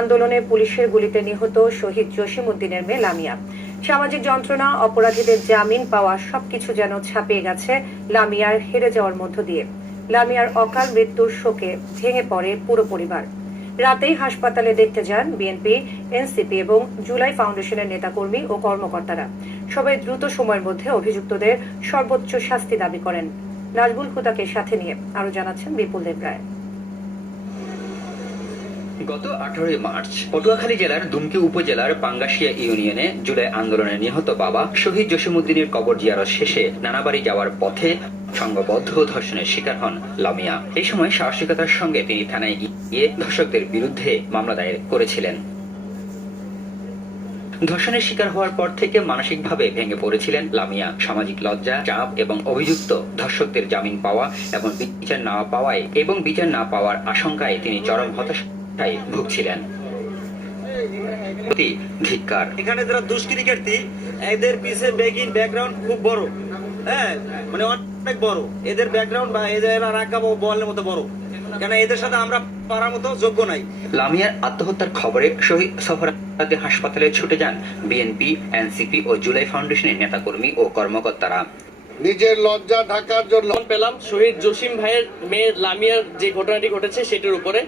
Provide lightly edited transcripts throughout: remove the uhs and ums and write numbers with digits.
আন্দোলনে পুলিশের গুলিতে নিহত শহীদ জসিমউদ্দিনের মেয়ে লামিয়া। সামাজিক যন্ত্রণা, অপরাধীদের জামিন পাওয়া সবকিছু যেন ছাপিয়ে গেছে লামিয়ার হেরে যাওয়ার মধ্য দিয়ে। লামিয়ার অকাল মৃত্যুর শোকে ভেঙে পড়ে পুরো পরিবার। রাতেই হাসপাতালে দেখতে যান বিএনপি, এনসিপি এবং জুলাই ফাউন্ডেশনের নেতাকর্মী ও কর্মকর্তারা। সবাই দ্রুত সময়ের মধ্যে অভিযুক্তদের সর্বোচ্চ শাস্তি দাবি করেন। নাজবুল হুদাকে সাথে নিয়ে আরো জানাচ্ছেন বিপুল দেব রায়। গত 18 মার্চ পটুয়াখালী জেলার দুমকি উপজেলার পাঙ্গাশিয়া ইউনিয়নে জুলাই আন্দোলনে নিহত বাবা শহীদ জসিমউদ্দিনের কবর জিয়ারত শেষে নানাবাড়ি যাওয়ার পথে সংঘবদ্ধ ধর্ষণের শিকার হন লামিয়া। এই সময় সাহসিকতার সঙ্গে তিনি থানায় গিয়ে ধর্ষকদের বিরুদ্ধে মামলা দায়ের করেছিলেন। ধর্ষণের শিকার হওয়ার পর থেকে মানসিকভাবে ভেঙে পড়েছিলেন লামিয়া। সামাজিক লজ্জা, চাপ এবং অভিযুক্ত ধর্ষকদের জামিন পাওয়া এবং বিচার না পাওয়ার আশঙ্কায় তিনি চরম হতাশায় ভুগছিলেন। ধিক্কার। এখানে যারা দুষ্কৃতিকারী এদের পিছে ব্যাকগ্রাউন্ড খুব বড়, হ্যাঁ মানে অনেক বড় এদের ব্যাকগ্রাউন্ড বা এদের রাখা বলের মতো বড়, কেন এদের সাথে আমরা পারার মতো যোগ্য নাই। লামিয়ার আত্মহত্যার খবরে শহীদ সফরাতে হাসপাতালে ছুটে যান বিএনপি, এনসিপি ও জুলাই ফাউন্ডেশনের নেতাকর্মী ও কর্মকর্তারা। নিজের লজ্জা ঢাকার জন্য পেলাম শহীদ জসিম ভাইয়ের মেয়ে লামিয়ার যে ঘটনাটি ঘটেছে সেটির উপরে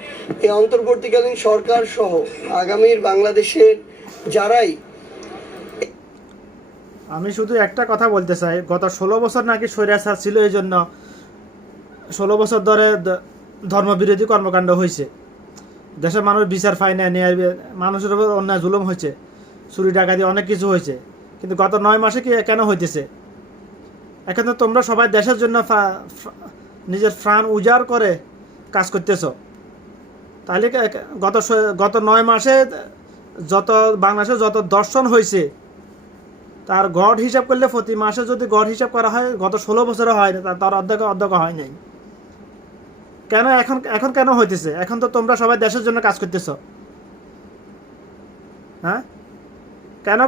এই অন্তর্বর্তীকালীন সরকার সহ আগামীর বাংলাদেশের যারাই, আমি শুধু একটা কথা বলতে চাই, গত 16 বছর নাকি স্বৈরাচার ছিল, এই জন্য 16 বছর ধরে ধর্মবিরোধী কর্মকাণ্ড হয়েছে। দেশের মানুষ বিচার পায় না, মানুষের উপর অন্যায় জুলুম হয়েছে, চুরি ডাকাতি অনেক কিছু হয়েছে, কিন্তু গত 9 মাসে কি কেন হইতেছে? এখন তো তোমরা সবাই দেশের জন্য নিজের প্রাণ উজাড় করে কাজ করতেছ, তাহলে গত 9 মাসে বাংলাদেশে যত দর্শন হয়েছে তার গড় হিসাব করলে প্রতি মাসে যদি গড় হিসাব করা হয় গত 16 বছরে হয় না, তার অর্ধেক হয় নাই। কেন এখন কেন হইতেছে? এখন তো তোমরা সবাই দেশের জন্য কাজ করতেছ, হ্যাঁ? কেন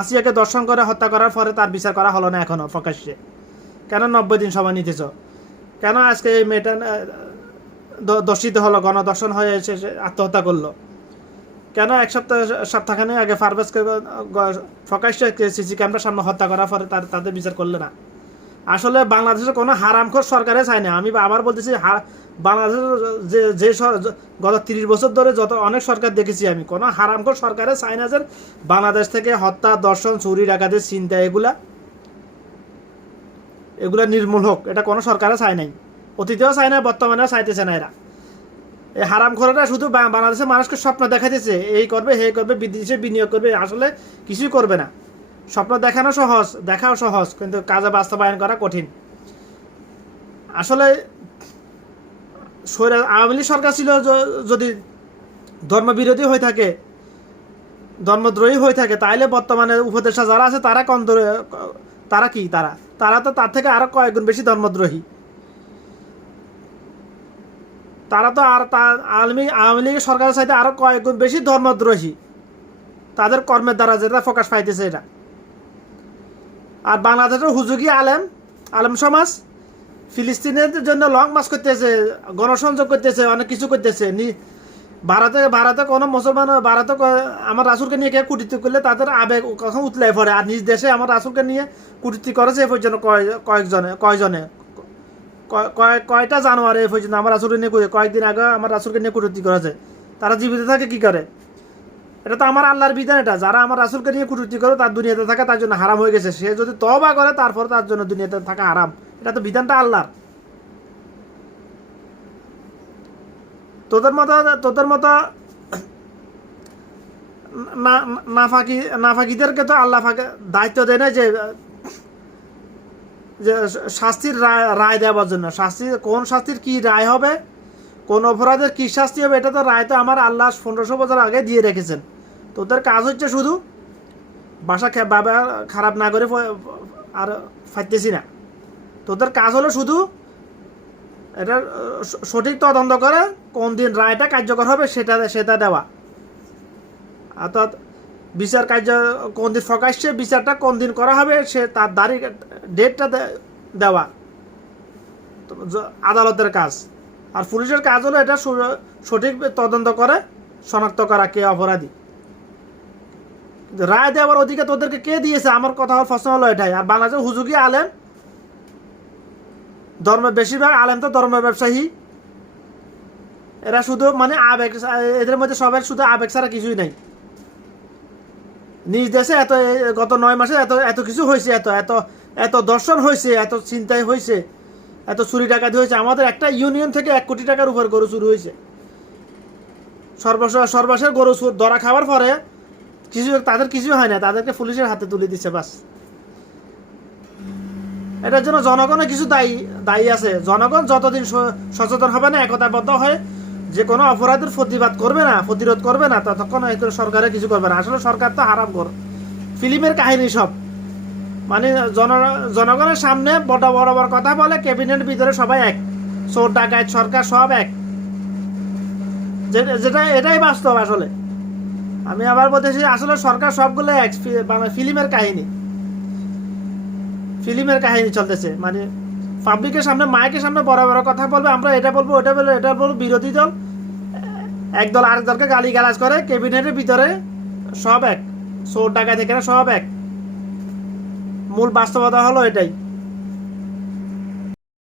আসিয়াকে দর্শন করে হত্যা করার পরে তার বিচার করা হলো না এখনো প্রকাশ্যে? কেন 90 দিন সময় নিতেছ? কেন আজকে এই মেয়েটা দর্শিত হলো, গণদর্শন হয়ে এসে আত্মহত্যা করলো? কেন সপ্তাহখানেক আগে ফারভেজকে প্রকাশ্যে সিসি ক্যামেরার সামনে হত্যা করার পরে তাদের বিচার করলে না? আসলে বাংলাদেশের কোনো হারামখোর সরকারে চায় না। আমি আবার বলতেছি, বাংলাদেশের যে গত 30 বছর ধরে যত অনেক সরকার দেখেছি আমি, কোনো হারামখোর সরকারে চায় না যে বাংলাদেশ থেকে হত্যা, দর্শন, চুরি, ডাকাতি, চিন্তা এগুলা নির্মূল হোক। এটা কোনো সরকারে চায় নাই, অতীতেও চায় না, বর্তমানেও চাইতেছে না। এরা এই হারামখোররা শুধু বাংলাদেশের মানুষকে স্বপ্ন দেখাইতেছে, এই করবে, হে করবে, বিদেশে বিনিয়োগ করবে, আসলে কিছুই করবে না। স্বপ্ন দেখাও সহজ, কিন্তু কাজে বাস্তবায়ন করা কঠিন। আসলে আওয়ামী লীগ সরকার ছিল যদি ধর্মবিরোধী হয়ে থাকে, ধর্মদ্রোহী হয়ে থাকে, তাহলে বর্তমানে উপদেষ্টা যারা আছে তারা তো তার থেকে আরো কয়েক গুণ বেশি ধর্মদ্রোহী। তারা তো আওয়ামী লীগের সরকারের সাথে আরো কয়েক গুণ বেশি ধর্মদ্রোহী, তাদের কর্মের দ্বারা যেটা প্রকাশ পাইতেছে এটা। আর বাংলাদেশের হুজুগি আলেম সমাজ ফিলিস্তিনের জন্য লং মার্চ করতেছে, গণসংযোগ করতেছে, অনেক কিছু করতেছে। ভারতে কোনো মুসলমান, ভারতে আমার রাসূলকে নিয়ে কে কূটনীতি করলে তাদের আবেগ কখন উতলাই পড়ে, আর নিজ দেশে আমার রাসূলকে নিয়ে কূটনীতি করেছে এ পর্যন্ত কয়টা জানুয়ারি এ পর্যন্ত আমার রাসূলকে নিয়ে, কয়েকদিন আগে আমার রাসূলকে নিয়ে কূটনীতি করেছে। তারা জীবিত থাকে কি করে? এটা তো আমার আল্লাহর বিধান। এটা যারা আমার রাসূলকে নিয়ে কূটনীতি করে তার দুনিয়াতে থাকা তার জন্য হারাম হয়ে গেছে। সে যদি তওবা করে তারপর তার জন্য দুনিয়াতে থাকা হারাম। এটা তো বিধানটা আল্লাহর। তোদের মতো নাফাকিদেরকে তো আল্লাহ দায়িত্ব দেয় না যে শাস্তির রায় দেওয়ার জন্য। কোন শাস্তির কি রায় হবে, কোন অপরাধের কি শাস্তি হবে, এটা তো রায় তো আমার আল্লাহ 1500 বছর আগে দিয়ে রেখেছেন। তোদের কাজ হচ্ছে শুধু বাসা খারাপ না করে আর ফাইতেছি না। তোদের কাজ হলো শুধু এটা সঠিক তদন্ত করে কোন দিন রায়টা কার্যকর হবে সেটা দেওয়া। অর্থাৎ বিচার কার্য কোন দিন প্রকাশ্যে বিচারটা কোন দিন করা হবে সে তার ডেটটা দেওয়া আদালতের কাজ। আর পুলিশের কাজ হলো এটা সঠিক তদন্ত করে শনাক্ত করা কে অপরাধী। রায় দেওয়ার অধিকার তোদেরকে কে দিয়েছে? আমার কথা হওয়ার প্রশ্ন হলো এটাই। আর বাংলাদেশের হুজুগি আলেম, বেশিরভাগ আলেম তো ধর্ম ব্যবসায়ী, এরা শুধু মানে আবেগ, এদের মধ্যে সবার শুধু আবেগ ছাড়া কিছুই নাই। নিজ দেশে গত 9 মাসে এত কিছু হয়েছে, এত দর্শন হয়েছে, এত চিন্তাই হয়েছে, এত চুরি ডাকাতি হয়েছে। আমাদের একটা ইউনিয়ন থেকে 1 কোটি টাকার উপর গরু চুরি হয়েছে। সর্বশেষ গরু ধরা খাওয়ার পরে তাদের কিছু হয় না, তাদেরকে পুলিশের হাতে তুলে দিচ্ছে বাস। এটার জন্য জনগণের কিছু দায়ী আছে। জনগণ যতদিন সচেতন হবে না, একতাবদ্ধ হয়ে যে কোনো অপরাধের প্রতিরোধ করবে না, ততক্ষণ সরকারের কিছু করবে না। আসলে সরকার তো হারাম কর, ফিল্মের কাহিনী সব। মানে জনগণের সামনে বড় বড় কথা বলে, ক্যাবিনেটের ভিতরে সবাই এক, চোর ডাকাত সরকার সব এক, এটাই বাস্তব। আসলে আমি আবার বলতেছি, আসলে সরকার সবগুলো এক, ফিল্মের কাহিনী চলতেছে। মানে পাবলিকের সামনে, মাইকের সামনে বড় বড় কথা বলবে, আমরা এটা বলবো ওটা বলবো, বিরোধী দল একদল আরেক দলকে গালিগালাজ করে, ক্যাবিনেটের ভিতরে সব এক, চোর ডাকাত থেকে সব এক। মূল বাস্তবতা হলো এটাই।